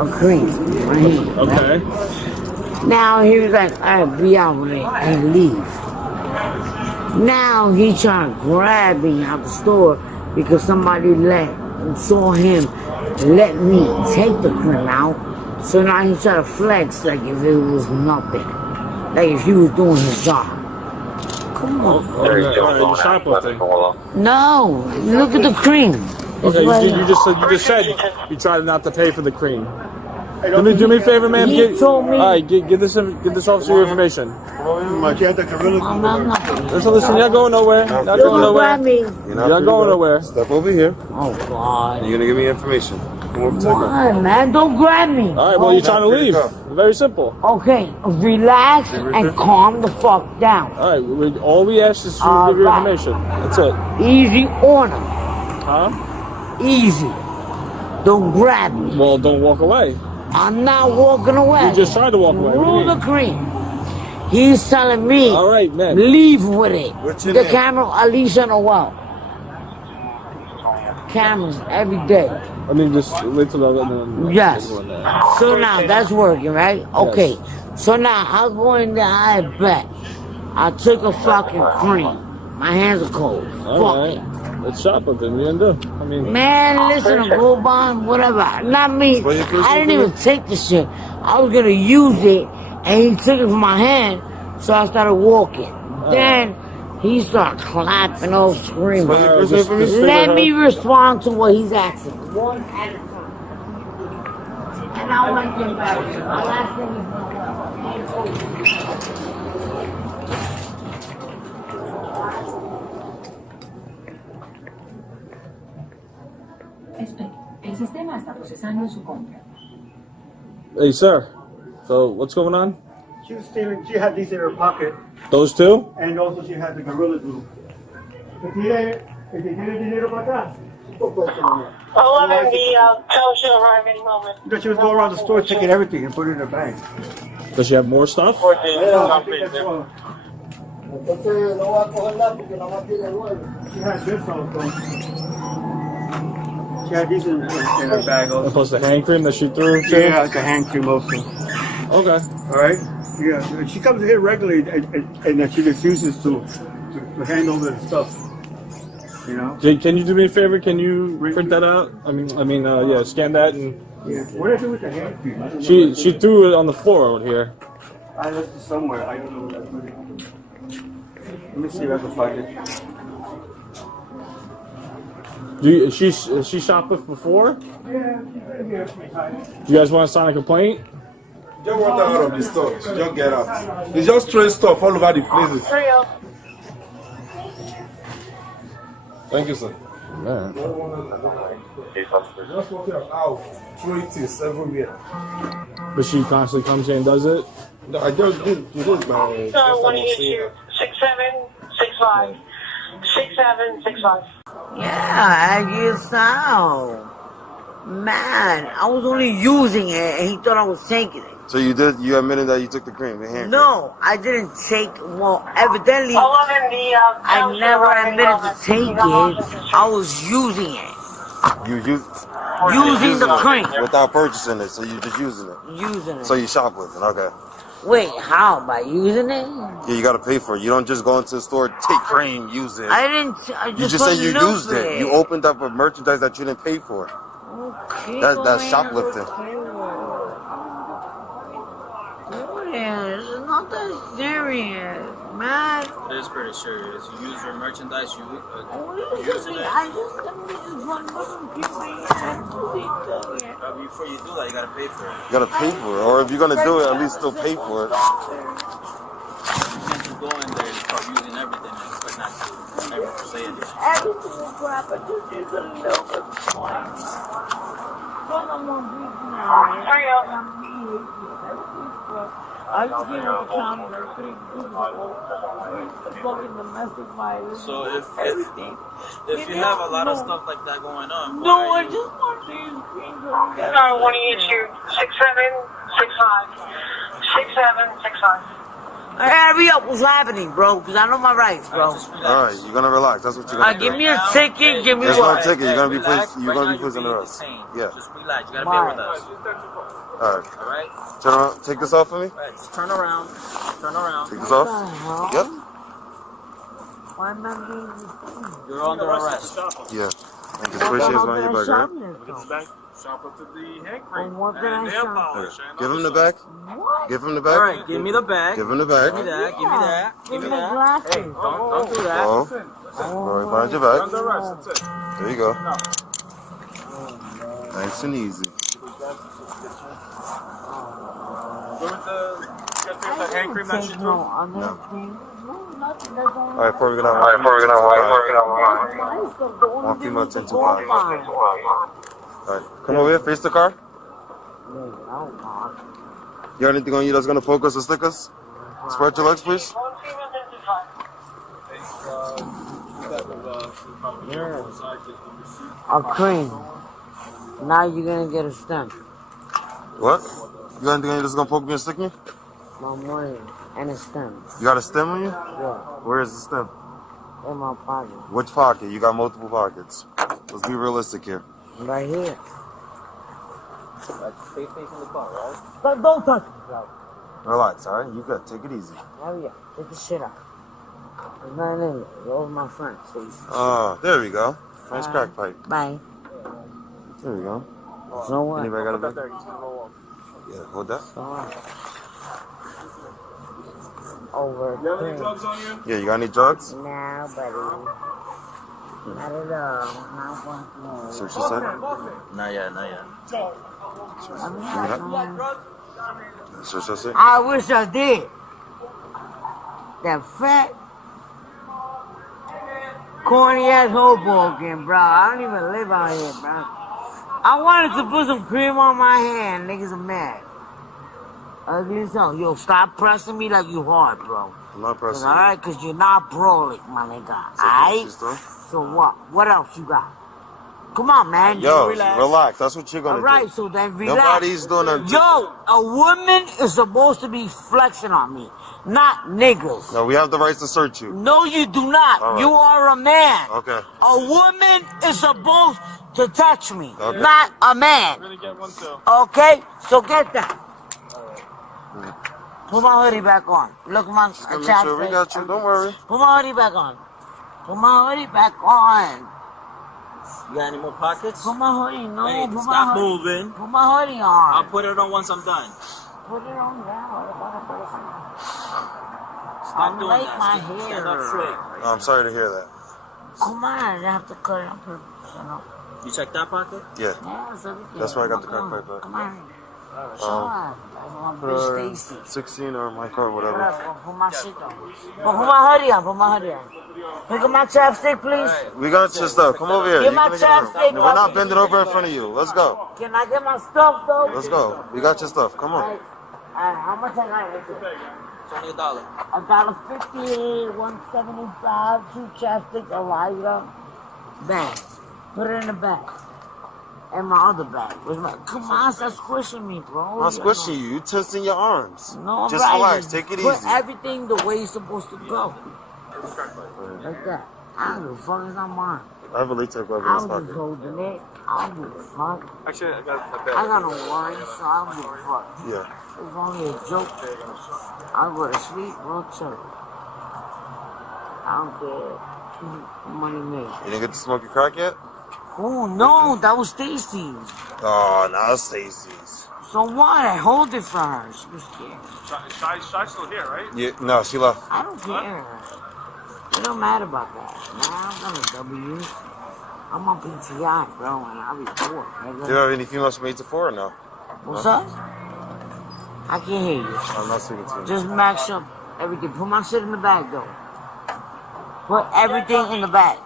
a cream right here. Okay. Right? Now he was like, all right, be out with it and leave. Now he trying to grab me out the store because somebody saw him let me take the cream out. So now he try to flex like if it was nothing. Like if he was doing his job. Come on. You're shoplifting. No, look at the cream. Okay, you just said you tried not to pay for the cream. Do me a favor, ma'am. Told me. All right, give this officer your information. Listen, you're not going nowhere. You're not going nowhere. You're not going nowhere. Step over here. Oh God. You're gonna give me information. Come over, Why, man? Don't grab me. All right, well, you're trying to leave. Very simple. Okay, relax and calm the fuck down. All right, all we ask is to give your information. That's it. Easy on him. Huh? Easy. Don't grab me. Well, don't walk away. I'm not walking away. You just tried to walk away. Rule the cream. He's telling me. All right, man. Leave with it. What's your the name? camera, Alysha Noel. Cameras every day. I mean, just wait till the Yes. So now that's working, right? Okay. Yes. So now I'm going to I bet. I took a fucking cream. My hands are cold. All Fuck right. it. It's shoplifting. What are you gonna do? I mean, Man, listen to go on, whatever. Not me. I didn't even take the shit. I was gonna use it, and he took it from my hand, so I started walking. Then he started clapping off, screaming. Let me respond to what he's asking. One at a time. And I went to embarrassing. My last name is Noel. El sistema está procesando su compra. hey, sir. So, what's going on? She was stealing. She had these in her pocket, Those two? and also she had the gorilla glue. Que tiene dinero para atrás. 11, the tow should arrive any moment. Because she was going around the store taking everything and putting it in her bag. Does she have more stuff? I think that's all. She had this also. She had these in her bag And also. plus the hand cream that she threw too? Yeah, like a hand cream also. Okay. All right. Yeah, she comes here regularly, and she refuses to hand over the stuff. You know. Can you do me a favor? Can you print that out? Yeah, scan that and. Yeah. What is it with the hand cream? She threw it on the floor out here. I left it somewhere. I don't know where I put it. Let me see if I can find it. She shoplifted before? Yeah, she's been here for time. Do you guys want to sign a complaint? Just want her out of the store. She just get out. It's just throwing stuff all over the places. Thank you, sir. Man. Just walking out, throwing things everywhere. But she constantly comes here and does it? No, I just did my. Sorry, 1 issue 6765. 6765. Yeah, I guess so. Man, I was only using it, and he thought I was taking it. So you admitted that you took the cream, the hand cream? No, I didn't take. Well, evidently, 11, the I never admitted to take it. I was using it. Using the cream. Without purchasing it, so you're just using it. Using it. So you shoplifting, okay. Wait, how? By using it? Yeah, you gotta pay for it. You don't just go into the store, take cream, use it. I didn't. I You just said you used it. You opened up a merchandise that you didn't pay for. Okay. That's shoplifting. It's not that serious, man. It is pretty serious. You use your merchandise, you use it. I just want Before you do that, you gotta pay for it. You gotta pay for it. Or if you're gonna do it, at least still pay for it. You can't just go in there and start using everything and expect not to ever say anything. everything is crap. I just use a little bit more. I just came with the counter, fucking domestic violence. So if everything. if you have a lot of stuff like that going on, No, I just want these things. Sorry, 1 issue 6765. 6765. Hurry up, what's happening, bro? Because I know my rights, bro. Alright, you're gonna relax. That's what you're gonna do. Give me a ticket, give me There's what? no ticket. You're gonna be Relax. placed. You're Right gonna now be placed under being arrest. detained. Yeah. Just relax. You gotta bear with us. Alright. Alright? Turn around. Take this off for me. Alright, just turn around. Turn around. Take this off. Yep. Why am I being detained? You're under arrest. Yeah. And just put your hands on your back, right? Shoplifted the hand And what did I shop? Give him the back. What? Give him the back. Alright, give me the bag. Give him the back. Give me that. Give me that. Give me Give me that. glasses. Hey, don't do that. Oh. Go right behind your back. There you go. Nice and easy. hand cream that she threw? Alright, before we get out. One female attention five. Alright, come over here, face the car. You got anything on you that's gonna focus or stick us? Spread your legs, please. A cream. Now you're gonna get a stem. What? You got anything on you that's gonna poke me or stick me? My money and a stem. You got a stem on you? Yeah, Where is the stem? in my pocket. Which pocket? You got multiple pockets. Let's be realistic here. Right here. Stay facing the car, right? Don't touch me, bro. Relax, alright? You good. Take it easy. Hurry up. Get the shit out. There's nothing in it. Those are my friends, please. There we go. Nice crack pipe. Bye. There we go. So what? Anybody got a bag? Yeah, hold that. So what? Over You have any cream. drugs on you? Yeah, you got any drugs? No, buddy. Not at all. Not one more. Search your side. Not yet, not yet. Search your side. I wish I did. That fat, corny ass Hoboken, bro. I don't even live out here, bro. I wanted to put some cream on my hand. Niggas are mad. Ugly son. Yo, stop pressing me like you hard, bro. I'm not pressing. Alright, cause you're not brolic, my nigga. Alright? So what? What else you got? Come on, man. Yo, relax. That's what you're gonna Alright, do. so then relax. Nobody's doing a... Yo, a woman is supposed to be flexing on me, not niggas. No, we have the rights to search you. No, you do not. All right. You are a man. Okay. A woman is supposed to touch me, Okay. not a man. We're gonna get one too. Okay? So get that. Put my hoodie back on. Look, my Just gonna make sure we got you. Don't worry. Put my hoodie back on. Put my hoodie back on. You got any more pockets? Put my hoodie. No, Hey, put my stop hoodie. moving. Put my hoodie on. I'll put it on once I'm done. Put it on now. Stop doing like that. my Stand hair. up straight. Oh, I'm sorry to hear that. Come on, I have to cut it on purpose, you know. You check that pocket? Yeah. Yeah, so we That's can- why I got the come crack on, pipe back. Come on. Show Um, up. I'm Put Bitch her Stacy. 16 or my car, whatever. Put my shit on. Put my hoodie on. Put my hoodie on. Look at my chapstick, please. We got your stuff. Come over here. Get You my can get in the chapstick, room. We're not puppy. bending over in front of you. Let's go. Can I get my stuff, though? Let's go. We got your stuff. Come on. Alright, how much I got right there? It's only $1. $1.50, $1.75, 2 chapsticks, Alysha. Bag. Put it in the bag. And my other bag. Come on, stop squishing me, bro. I'm not squishing you. You twisting your arms. No, Just right. relax. Take it Put easy. everything the way it's supposed to go. Like that. I don't give a fuck. It's not mine. I have a latex glove in I this was just pocket. holding it. I don't give a fuck. Actually, I got a I got no worries, so I don't give a fuck. Yeah. It's only a joke. I'll go to sleep, bro. Chill. I don't care. Money made. You didn't get to smoke your crack yet? Oh no, that was Stacy's. Oh, now it's Stacy's. So what? I hold it for her. She was scared. Shy's still here, right? Yeah, no, she left. I don't care. It don't matter about that. Nah, I'm gonna W. I'm on PTI, bro, and I'll be bored. Do you have any females from 8 to 4 or no? What's up? I can't hear you. I'm not speaking to you. Just max up everything. Put my shit in the bag, though. Put everything in the bag.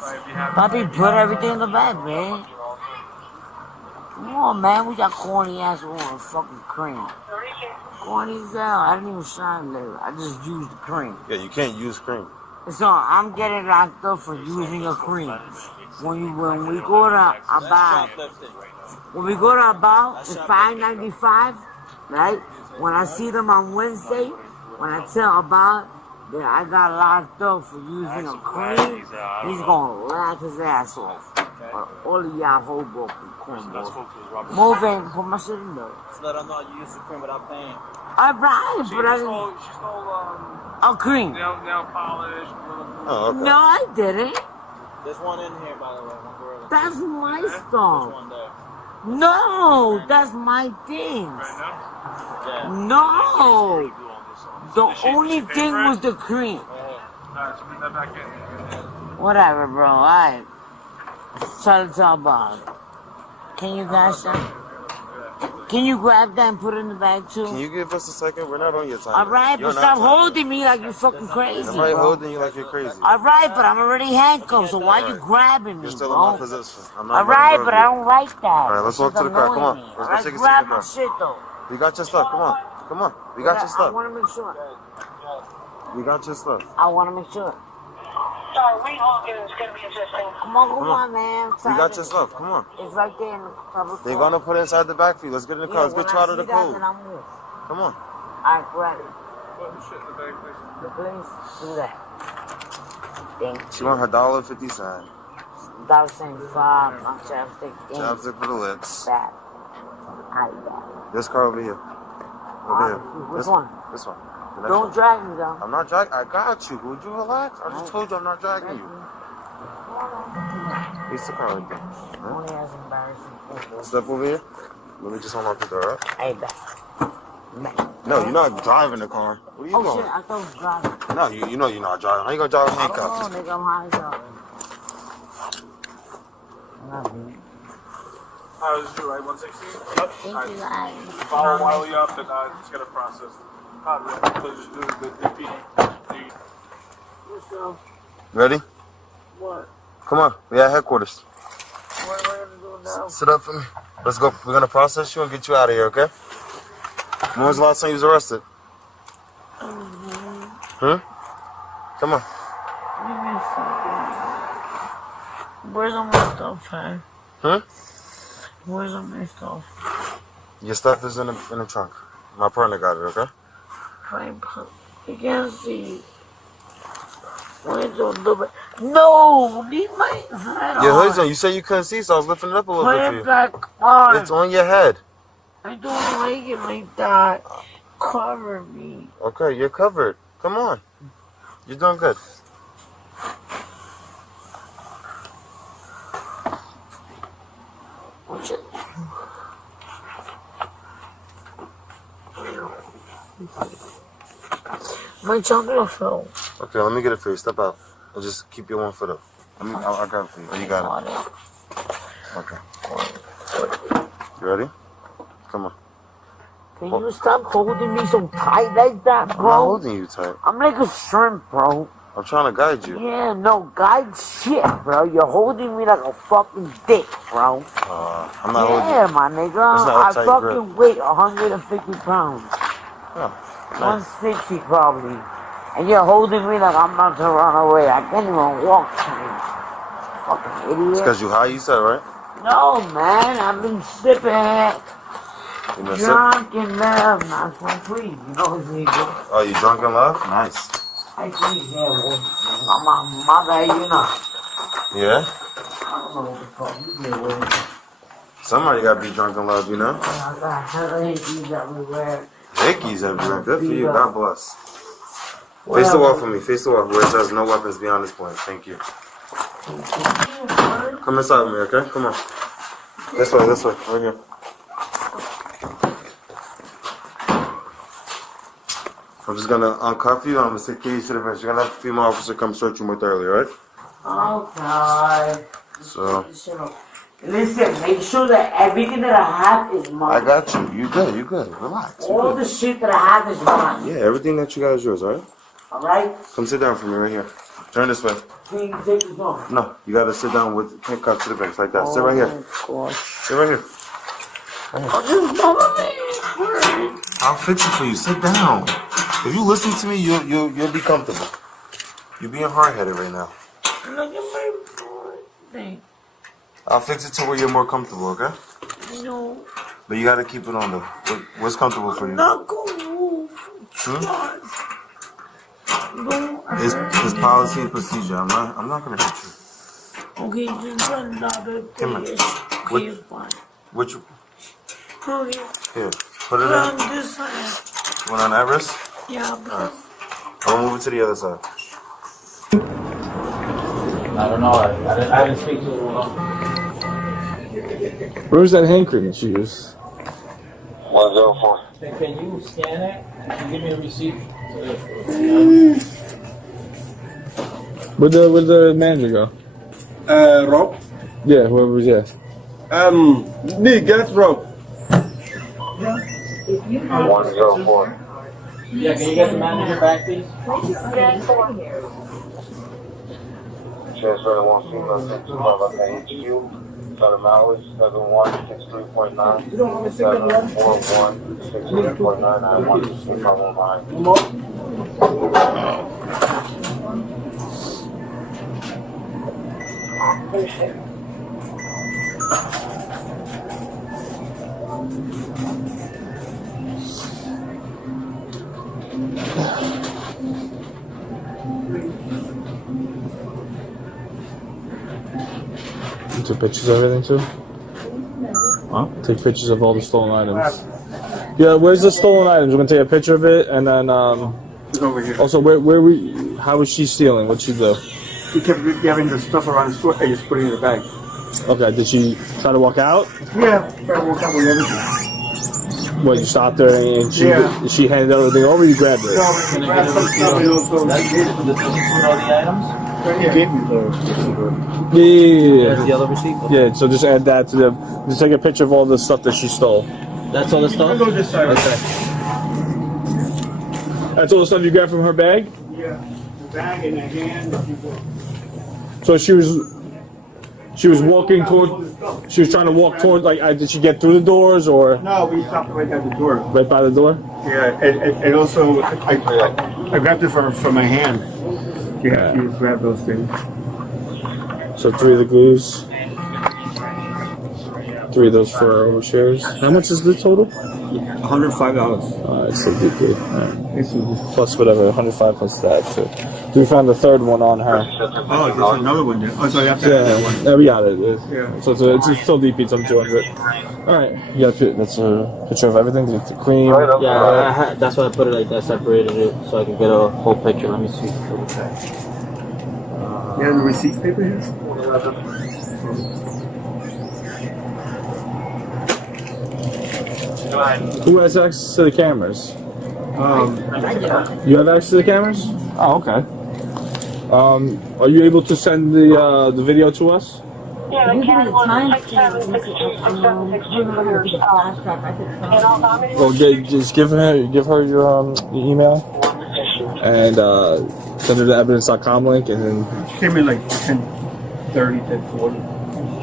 Papi, put everything in the bag, man. Come on, man. We got corny ass on fucking cream. Corny as hell. I didn't even shine later. I just used the cream. Yeah, you can't use cream. So I'm getting locked up for using a cream. When we go to a bar, when we go to a bar, it's $5.95, right? When I see them on Wednesday, when I tell about that I got locked up for using a cream, he's gonna laugh his ass off. All of y'all Hoboken cornballs. Move in, put my shit in there. Just let her know you used the cream without paying. Alright, but I didn't. She stole A cream. nail polish. Oh, okay. No, I didn't. There's one in here, by the way. One gorilla. That's my There's stuff. one there. No, that's my things. Yeah. No. The only thing was the cream. Alright, so bring that back in. Whatever, bro. Alright. Try to talk about it. Can you guys Can you grab that and put it in the bag too? Can you give us a second? We're not on your time. Alright, You're but not stop timing. holding me like you're fucking crazy, I'm not bro. holding you like you're crazy. Alright, but I'm already handcuffed, so why you grabbing me, You're still bro? in my position. I'm not Alright, letting but go I of you. don't like that. Alright, let's walk This to is the car. Come on. annoying me. Let's go Alright, take a seat grab in the my car. shit though. We got your stuff. Come on. Come on. We got your I stuff. wanna make sure. We got your stuff. I wanna make sure. Sorry, rehooking is going to be interesting. Come on, man. We got your stuff. Come on. It's right there in the public. They're gonna put it inside the back for you. Let's get in the car. Let's get you out of the cold. Come on. Alright, grab it. Shit in the bag, please. Please do that. Thank you. She want her $1.50. $1.75. My chapstick. Chapstick for the lips. That. I got This car over here. Over here. Which This one? This one. The it. next Don't one. drag me though. I'm not dragging. I got you. Would you relax? I just told you I'm not dragging you. Here's the car right there. Only has embarrassing. Step over here. Let me just unlock the door, right? Hey, back. No, you're not driving the car. Where you Oh going? shit, I thought it was driving. No, you know you're not driving. How you gonna drive with I don't handcuffs? know, nigga, I'm high as hell. Love you. This is you, right? 116? Thank you, guys. Follow while you up and just get it processed. So just do the fee. What's up? Ready? What? Come on. We at headquarters. What am I gonna do now? Sit up for me. Let's go. We're gonna process you and get you out of here, okay? When was the last time you was arrested? Hmm? Come on. Give me a second. Where's all my stuff, man? Hmm? Where's all my stuff? Your stuff is in the trunk. My partner got it, okay? Fine, you can't see. Where's all the... No! Leave my head Your on. hood's on. You said you couldn't see, so I was lifting it up a little Put bit for it you. back on. It's on your head. I don't like it like that. Cover me. Okay, you're covered. Come on. You're doing good. What's it? My chocolate fell. Okay, let me get it for you. Step out. And just keep your one foot up. I got it for you. Oh, you got it. Okay. You ready? Come on. Can you stop holding me so tight like that, I'm bro? not holding you tight. I'm like a shrimp, bro. I'm trying to guide you. Yeah, no, guide shit, bro. You're holding me like a fucking dick, bro. I'm not holding you. Yeah, my nigga. It's not I a tight fucking grip. weigh 150 pounds. Oh, nice. 160 probably. And you're holding me like I'm about to run away. I can't even walk to me. Fucking idiot. It's because you high, you said, right? No, man. I've been sipping. You been Drunk in love, not for free. You know what I'm saying? Oh, you drunk in love? Nice. I think, yeah, well, my mother, you know. Yeah? I don't know what the fuck you did with it. Somebody got to be drunk in love, you know? I got hella hickeys everywhere. Hickeys everywhere. Good for you. God bless. Face the wall for me. Face the wall where it says no weapons beyond this point. Thank you. Come inside with me, okay? Come on. This way, right here. I'm just gonna uncuff you. I'm gonna take you to the bench. You're gonna have a female officer come search you more thoroughly, right? Oh, God. So Listen, make sure that everything that I have is mine. I got you. You good? You good? Relax. You All good. the shit that I have is mine. Yeah, everything that you got is yours, alright? Alright? Come sit down for me right here. Turn this way. Can you take this off? No, you gotta sit down with handcuffs to the bench like that. Sit right here. Oh, Sit right here. just bother me. I'll fix it for you. Sit down. If you listen to me, you'll be comfortable. You're being hard-headed right now. Look at my thing. I'll fix it to where you're more comfortable, okay? No, But you gotta keep it on though. What's comfortable for you? not gonna move. Hmm? It's policy and procedure. I'm not gonna hit you. Okay, just run another Come on. place. Okay, it's fine. Which? Okay, Here, put it put on in. this side. One on that wrist. Yeah, because I'll move it to the other side. I don't know. I didn't speak to her. Where's that hand cream that she used? 104. Can you scan it and give me a receipt? Where'd the manager go? Rob? Yeah, whoever was there. Lee, get Rob. 104. Yeah, can you get the manager back, please? Transfer to 1 female 625 up at HQ. Southern Maui 7163.9. 74163.9. 91 You took pictures of everything too? Huh? Take pictures of all the stolen items. Yeah, where's the stolen items? We're gonna take a picture of it, and then It's over here. also how was she stealing? What'd she do? He kept having the stuff around the store and just put it in the bag. Okay, did she try to walk out? Yeah, I woke up with everything. What, you stopped her and she handed everything over, you grabbed it? Can I get a receipt? That's it? Does it include all the items? He gave me the Yeah. There's the other receipt? Yeah, so just add that to just take a picture of all the stuff that she stole. That's all the stuff? I'll go this side. Okay. That's all the stuff you grabbed from her bag? Yeah, the bag in the hand. So she was walking toward, she was trying to walk toward, did she get through the doors or No, we stopped right at the door. right by the door? Yeah, and also I grabbed it from my hand. Yeah, you grab those things. So 3 of the glues. 3 of those for overshares. How much is the total? $105. Alright, so deeply. Alright. It's Plus whatever, 105 plus that. So we found the third one on her. oh, there's another one there. Oh, so you have to have that one. Yeah, we got it. Yeah. So it's still DP, it's on 200. Alright, you got that's a picture of everything, the cream. Yeah, that's why I put it like that, separated it so I can get a whole picture. Let me see. You have the receipt paper here? Who has access to the cameras? You have access to the cameras? Oh, okay. Are you able to send the video to us? Yeah, the cat was 6762. Well, just give her your email and send her the evidence.com link, and then She came in like 10:30, 10:40.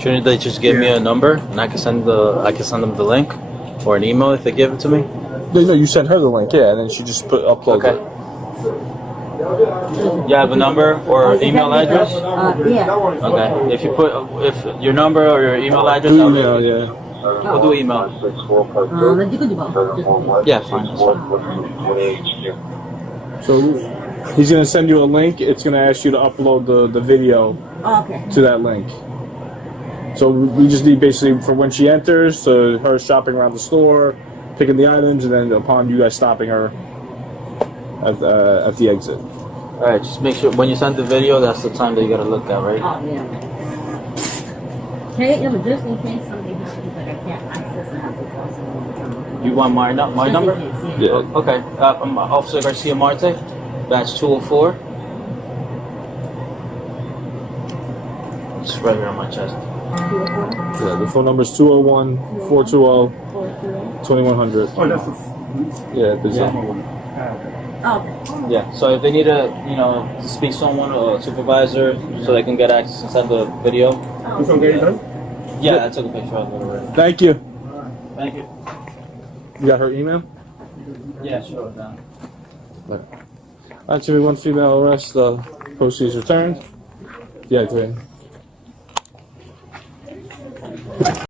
Shouldn't they just give me a number and I can send them the link or an email if they give it to me? no, you send her the link, yeah, and then she just uploads Okay. it. You have a number or email address? Yeah. Okay. If your number or your email address, I'll Email, yeah. we'll do email. Nanti ko di ba? Yeah, fine. That's fine. So he's gonna send you a link. It's gonna ask you to upload the video Oh, okay. to that link. So we just need basically for when she enters, to her shopping around the store, picking the items, and then upon you guys stopping her at the exit. All right. Just make sure when you send the video, that's the time that you gotta look at, right? Oh, yeah. Hey, yeah, but just in case something happens, like I can't access it, I have to call someone. You want my number? Yeah. Okay. I'm Officer Garcia Marte, batch 204. It's right here on my chest. Yeah, the phone number is 201-420-2100. Oh, that's the Yeah, there's normal one. Oh, okay. Yeah. So if they need to, speak to someone or a supervisor, so they can get access and send the video. This one get it done? Yeah, I took a picture of it already. Thank you. Thank you. You got her email? Yeah, sure. Down. Alright, so one female arrest, proceeds returned. Yeah, great.